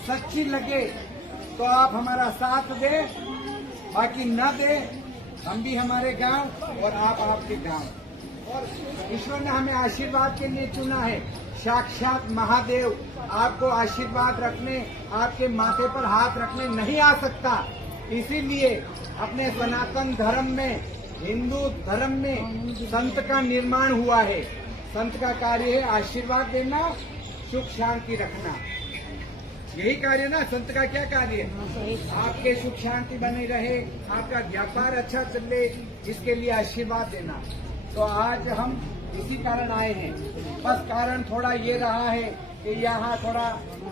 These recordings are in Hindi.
सच्ची लगे तो आप हमारा साथ दे, बाकी न दे हम भी हमारे गांव और आप आपके गांव। और ईश्वर ने हमें आशीर्वाद के लिए चुना है। साक्षात महादेव आपको आशीर्वाद रखने, आपके माथे पर हाथ रखने नहीं आ सकता। इसीलिए अपने सनातन धर्म में, हिंदू धर्म में संत का निर्माण हुआ है। संत का कार्य है आशीर्वाद देना, सुख शांति रखना। यही कार्य ना, संत का क्या कार्य है? आपके सुख शांति बनी रहे, आपका व्यापार अच्छा चले, इसके लिए आशीर्वाद देना। तो आज हम इसी कारण आए हैं। बस कारण थोड़ा ये रहा है कि यहाँ थोड़ा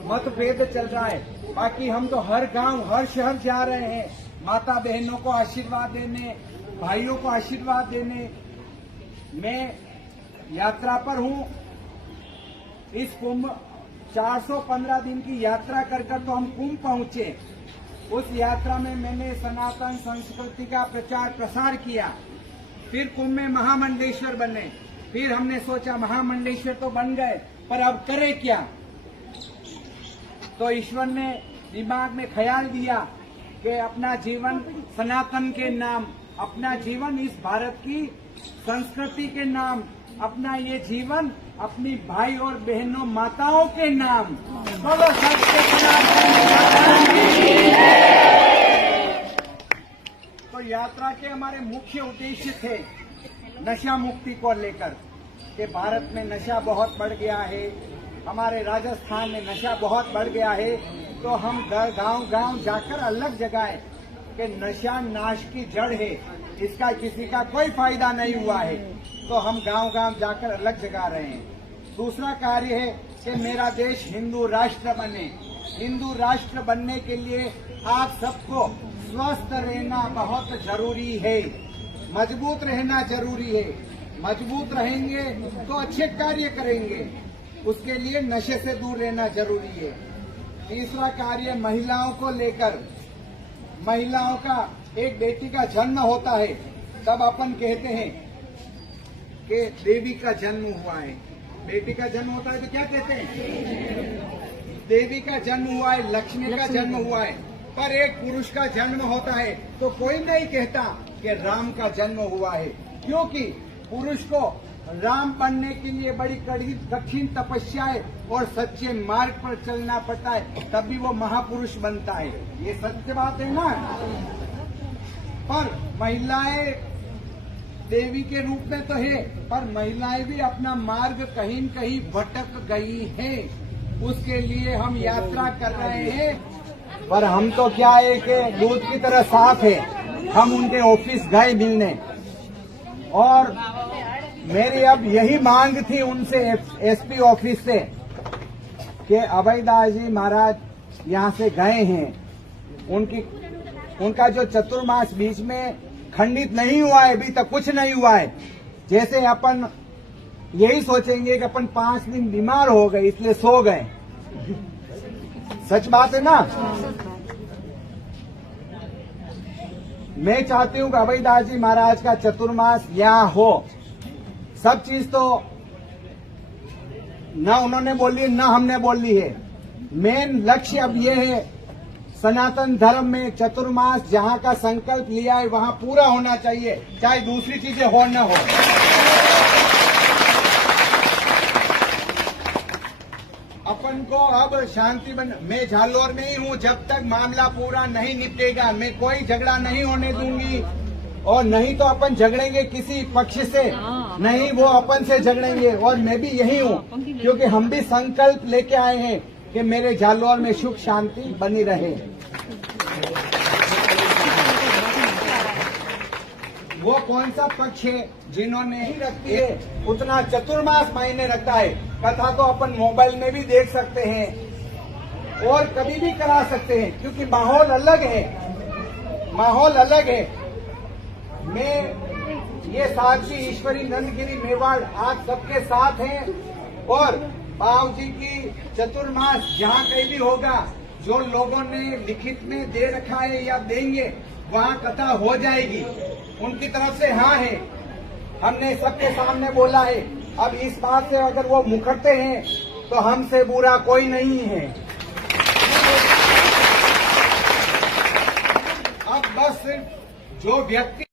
मतभेद चल रहा है। बाकी हम तो हर गांव, हर शहर जा रहे हैं, माता बहनों को आशीर्वाद देने, भाइयों को आशीर्वाद देने। मैं यात्रा पर हूँ। इस कुंभ 415 दिन की यात्रा कर तो हम कुंभ पहुंचे। उस यात्रा में मैंने सनातन संस्कृति का प्रचार प्रसार किया। फिर कुंभ में महामंडलेश्वर बने। फिर हमने सोचा महामंडलेश्वर तो बन गए, पर अब करें क्या? तो ईश्वर ने दिमाग में ख्याल दिया कि अपना जीवन सनातन के नाम, अपना जीवन इस भारत की संस्कृति के नाम, अपना ये जीवन अपनी भाई और बहनों माताओं के नाम। बोलो सत्य तो यात्रा के हमारे मुख्य उद्देश्य थे नशा मुक्ति को लेकर कि भारत में नशा बहुत बढ़ गया है, हमारे राजस्थान में नशा बहुत बढ़ गया है। तो हम गांव-गांव जाकर अलग जगाए कि नशा नाश की जड़ है, इसका किसी का कोई फायदा नहीं हुआ है। तो हम गांव-गांव जाकर अलग जगा रहे हैं। दूसरा कार्य है कि मेरा देश हिंदू राष्ट्र बने। हिंदू राष्ट्र बनने के लिए आप सबको स्वस्थ रहना बहुत जरूरी है, मजबूत रहना जरूरी है। मजबूत रहेंगे तो अच्छे कार्य करेंगे, उसके लिए नशे से दूर रहना जरूरी है। तीसरा कार्य महिलाओं को लेकर, महिलाओं का एक बेटी का जन्म होता है, तब अपन कहते हैं कि देवी का जन्म हुआ है। बेटी का जन्म होता है तो क्या कहते हैं? देवी का जन्म हुआ है, लक्ष्मी का जन्म हुआ है। पर एक पुरुष का जन्म होता है तो कोई नहीं कहता कि राम का जन्म हुआ है, क्योंकि पुरुष को राम बनने के लिए बड़ी कठिन तपस्याएं और सच्चे मार्ग पर चलना पड़ता है, तभी वो महापुरुष बनता है। ये सत्य बात है ना। पर महिलाएं देवी के रूप में तो है, पर महिलाएं भी अपना मार्ग कहीं न कहीं भटक गई हैं। उसके लिए हम यात्रा कर रहे हैं। पर हम तो क्या है कि दूध की तरह साफ है। हम उनके ऑफिस गए मिलने, और मेरी अब यही मांग थी उनसे, एसपी ऑफिस से, कि अभयदास जी महाराज यहाँ से गए हैं, उनका जो चतुर्मास बीच में खंडित नहीं हुआ है, अभी तक कुछ नहीं हुआ है। जैसे अपन यही सोचेंगे कि अपन 5 दिन बीमार हो गए इसलिए सो गए। सच बात है ना। मैं चाहती हूँ कि अभयदास जी महाराज का चतुर्मास यहाँ हो। सब चीज तो न उन्होंने बोली न हमने बोली है। मेन लक्ष्य अब ये है, सनातन धर्म में चतुर्मास जहाँ का संकल्प लिया है वहाँ पूरा होना चाहिए, चाहे दूसरी चीजें हो न हो। अपन को अब शांति मैं झालोर में ही हूँ, जब तक मामला पूरा नहीं निपटेगा मैं कोई झगड़ा नहीं होने दूंगी। और नहीं तो अपन झगड़ेंगे किसी पक्ष से, नहीं वो अपन से झगड़ेंगे। और मैं भी यही हूँ, क्योंकि हम भी संकल्प लेके आए हैं कि मेरे झालोर में सुख शांति बनी रहे। वो कौन सा पक्ष है जिन्होंने ही रखती है, उतना चतुर्मास मायने रखता है। कथा तो अपन मोबाइल में भी देख सकते हैं और कभी भी करा सकते हैं, क्योंकि माहौल अलग है, माहौल अलग है। मैं ये साक्षी ईश्वरी नंदगिरी मेवाड़ आप सबके साथ हैं। और बाबू जी की चतुर्मास जहाँ कहीं भी होगा, जो लोगों ने लिखित में दे रखा है या देंगे, वहाँ कथा हो जाएगी। उनकी तरफ से हाँ है, हमने सबके सामने बोला है। अब इस बात से अगर वो मुकरते हैं तो हमसे बुरा कोई नहीं है। सिर्फ जो व्यक्ति